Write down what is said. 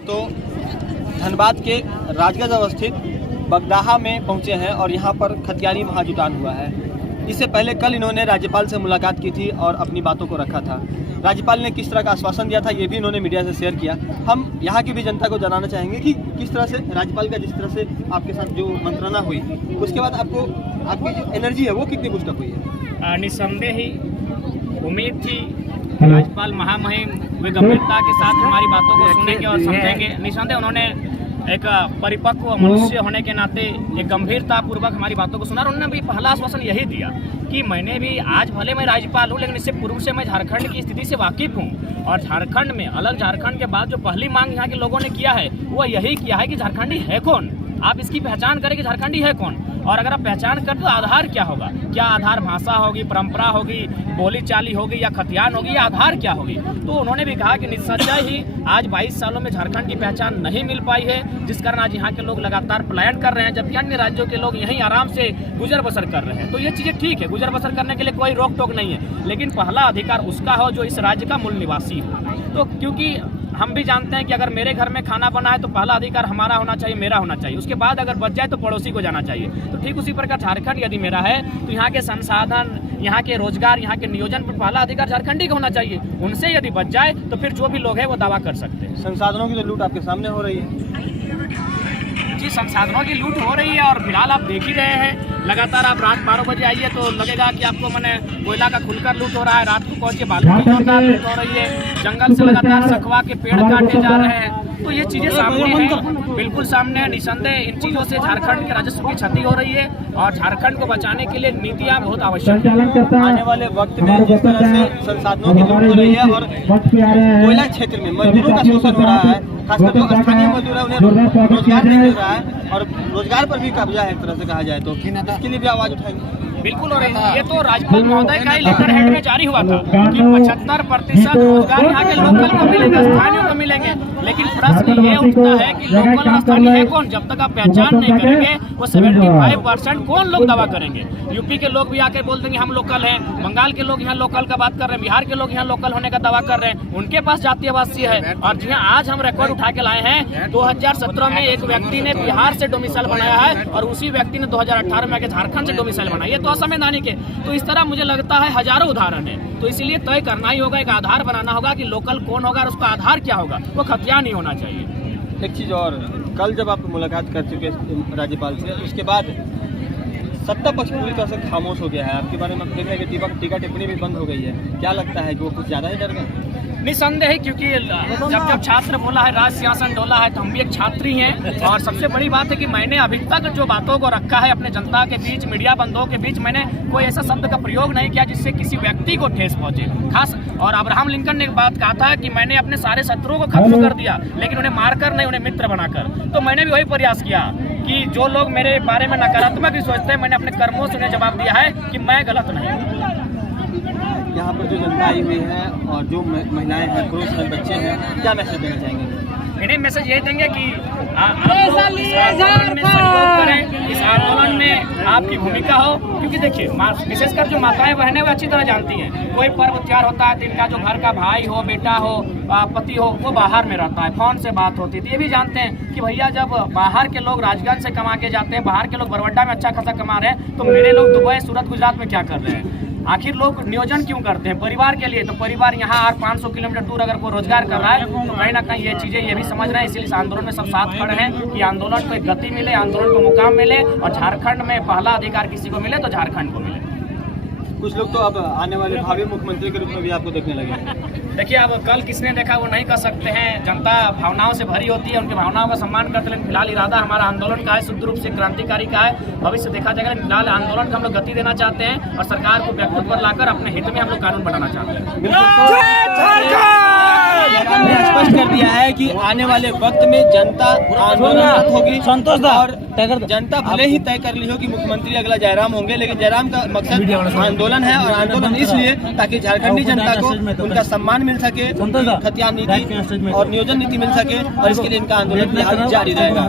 तो धनबाद के राजगंज अवस्थित बगदाहा में पहुंचे हैं और यहां पर खतियानी महाजुटान हुआ है। इससे पहले कल इन्होंने राज्यपाल से मुलाकात की थी और अपनी बातों को रखा था। राज्यपाल ने किस तरह का आश्वासन दिया था ये भी इन्होंने मीडिया से शेयर किया। हम यहाँ की भी जनता को जानना चाहेंगे कि किस तरह से राज्यपाल का जिस तरह से आपके साथ जो मंत्रणा हुई उसके बाद आपको आपकी जो एनर्जी है वो कितनी बूस्टअप हुई है? निस्संदेह ही उम्मीद थी राज्यपाल महामहिम वे गंभीरता के साथ हमारी बातों को सुनेंगे और समझेंगे। निस्संदेह उन्होंने एक परिपक्व मनुष्य होने के नाते एक गंभीरता पूर्वक हमारी बातों को सुना और उन्होंने भी पहला आश्वासन यही दिया कि मैंने भी आज भले मैं राज्यपाल हूँ लेकिन इससे पूर्व से मैं झारखंड की स्थिति से वाकिफ हूँ और झारखंड में अलग झारखंड के बाद जो पहली मांग यहाँ के लोगों ने किया है वो यही किया है कि झारखंडी है कौन, आप इसकी पहचान करें कि झारखंडी है कौन। और अगर आप पहचान कर तो आधार क्या होगा, क्या आधार भाषा होगी, परंपरा होगी, बोली चाली होगी या खतियान होगी या आधार क्या होगी। तो उन्होंने भी कहा कि निस्संदेह ही आज 22 सालों में झारखंड की पहचान नहीं मिल पाई है जिस कारण आज यहाँ के लोग लगातार पलायन कर रहे हैं जबकि अन्य राज्यों के लोग यहीं आराम से गुजर बसर कर रहे हैं। तो ये चीज़ें ठीक है, गुजर बसर करने के लिए कोई रोक टोक नहीं है, लेकिन पहला अधिकार उसका हो जो इस राज्य का मूल निवासी हो। तो क्योंकि हम भी जानते हैं कि अगर मेरे घर में खाना बना है तो पहला अधिकार हमारा होना चाहिए, मेरा होना चाहिए, उसके बाद अगर बच जाए तो पड़ोसी को जाना चाहिए। तो ठीक उसी प्रकार झारखंड यदि मेरा है तो यहाँ के संसाधन, यहाँ के रोजगार, यहाँ के नियोजन पर पहला अधिकार झारखंडी का होना चाहिए। उनसे यदि बच जाए तो फिर जो भी लोग हैं वो दावा कर सकते हैं। संसाधनों की तो लूट आपके सामने हो रही है जी, संसाधनों की लूट हो रही है और फिलहाल आप देख ही रहे हैं। लगातार आप रात 12 बजे आइए तो लगेगा कि आपको मैंने कोयला का खुलकर लूट हो रहा है, रात को पहुंच के बालू की जोरदार लूट हो रही है, जंगल से लगातार सखवा के पेड़ काटे जा रहे हैं। तो ये चीजें सामने हैं, बिल्कुल सामने है। निस्संदेह इन चीजों से झारखंड के राजस्व की क्षति हो रही है और झारखंड को बचाने के लिए नीतियाँ बहुत आवश्यक है। आने वाले वक्त में जिस तरह से संसाधनों की लूट हो रही है और कोयला क्षेत्र में मजदूरों का शोषण हो रहा है, खासकर जो स्थानीय मजदूर है उन्हें रोजगार नहीं मिल रहा है और रोजगार पर भी कब्जा है एक तरह से कहा जाए तो इसके लिए भी आवाज उठाएंगे। बिल्कुल हो रही है। ये तो राज्यपाल महोदय का ही लेटर हेड में जारी हुआ था कि 75% रोजगार यहाँ के लोकल को मिलेंगे, स्थानीय को मिलेंगे। लेकिन प्रश्न ये उठता है कि लोकल और स्थानीय है कौन? जब तक आप पहचान नहीं करेंगे वो 75% कौन लोग दावा करेंगे? यूपी के लोग भी आकर बोल देंगे हम लोकल हैं, बंगाल के लोग यहाँ लोकल का बात कर रहे हैं, बिहार के लोग यहाँ लोकल होने का दावा कर रहे हैं, उनके पास जातीय आवासीय है। और जी आज हम रिकॉर्ड उठा के लाए हैं, 2017 में एक व्यक्ति ने बिहार से डोमिसाइल बनाया है और उसी व्यक्ति ने 2018 में आके झारखंड से डोमिसाइल बनाया। ये तो असंवैधानिक है। तो इस तरह मुझे लगता है हजारों उदाहरण है। तो इसीलिए तय करना ही होगा, एक आधार बनाना होगा कि लोकल कौन होगा और उसका आधार क्या होगा, वो खतियान नहीं होना चाहिए। एक चीज़ और, कल जब आप मुलाकात कर चुके राज्यपाल से उसके बाद सत्ता पक्ष पूरी तरह से खामोश हो गया है, आपके बारे में आप देख रहे हैं कि टीका टिप्पणी भी बंद हो गई है। क्या लगता है कि वो कुछ ज़्यादा ही डर गए? निस्संदेह है, क्योंकि जब छात्र बोला है राज सिंहासन डोला है तो हम भी एक छात्री हैं। और सबसे बड़ी बात है कि मैंने अभी तक जो बातों को रखा है अपने जनता के बीच, मीडिया बंधुओं के बीच, मैंने कोई ऐसा शब्द का प्रयोग नहीं किया जिससे किसी व्यक्ति को ठेस पहुंचे। खास और अब्राहम लिंकन ने एक बात कहा था कि मैंने अपने सारे शत्रुओं को खत्म कर दिया लेकिन उन्हें मारकर नहीं, उन्हें मित्र बनाकर। तो मैंने भी वही प्रयास किया कि जो लोग मेरे बारे में नकारात्मक ही सोचते हैं, मैंने अपने कर्मों से उन्हें जवाब दिया है कि मैं गलत नहीं हूँ। यहाँ पर जो जनता आई हुई है और जो महिलाएं हैं, पुरुष हैं, बच्चे हैं, क्या मैसेज देना चाहेंगे? इन्हें मैसेज ये देंगे कि आप लोग इस आंदोलन में सहयोग करें, इस आंदोलन में आपकी भूमिका हो। क्योंकि देखिए विशेषकर जो माताएं बहनें वो अच्छी तरह जानती हैं, कोई पर्व त्योहार होता है तो इनका जो घर का भाई हो, बेटा हो, पति हो, वो बाहर में रहता है, फोन से बात होती है। ये भी जानते हैं कि भैया जब बाहर के लोग राजगंज से कमा के जाते हैं, बाहर के लोग बरवड्डा में अच्छा खासा कमा रहे हैं, तो मेरे लोग दुबई, सूरत, गुजरात में क्या कर रहे हैं? आखिर लोग नियोजन क्यों करते हैं? परिवार के लिए। तो परिवार यहाँ 500 किलोमीटर दूर अगर कोई रोजगार कर रहा है तो कहीं ना कहीं ये चीजें ये भी समझ रहे हैं। इसीलिए इस आंदोलन में सब साथ खड़े हैं कि आंदोलन को एक गति मिले, आंदोलन को मुकाम मिले और झारखंड में पहला अधिकार किसी को मिले तो झारखंड को मिले। कुछ लोग तो अब आने वाले भावी मुख्यमंत्री के रूप में भी आपको देखने लगे। देखिए अब कल किसने देखा वो नहीं कह सकते हैं, जनता भावनाओं से भरी होती है, उनकी भावनाओं का सम्मान करते हैं। लेकिन फिलहाल इरादा हमारा आंदोलन का है, शुद्ध रूप से क्रांतिकारी का है, भविष्य देखा जाएगा। लेकिन फिलहाल आंदोलन को हम लोग गति देना चाहते हैं और सरकार को व्यक्तित्व पर लाकर अपने हित में हम लोग कानून बनाना चाहते हैं। स्पष्ट कर दिया है कि आने वाले वक्त में जनता आंदोलन होगी, संतोष और जनता भले ही तय कर ली हो कि मुख्यमंत्री अगला जयराम होंगे, लेकिन जयराम का मकसद आंदोलन है और आंदोलन इसलिए ताकि झारखंडी जनता को उनका सम्मान मिल सके, खतियान नीति और नियोजन नीति मिल सके और इसके लिए इनका आंदोलन जारी रहेगा।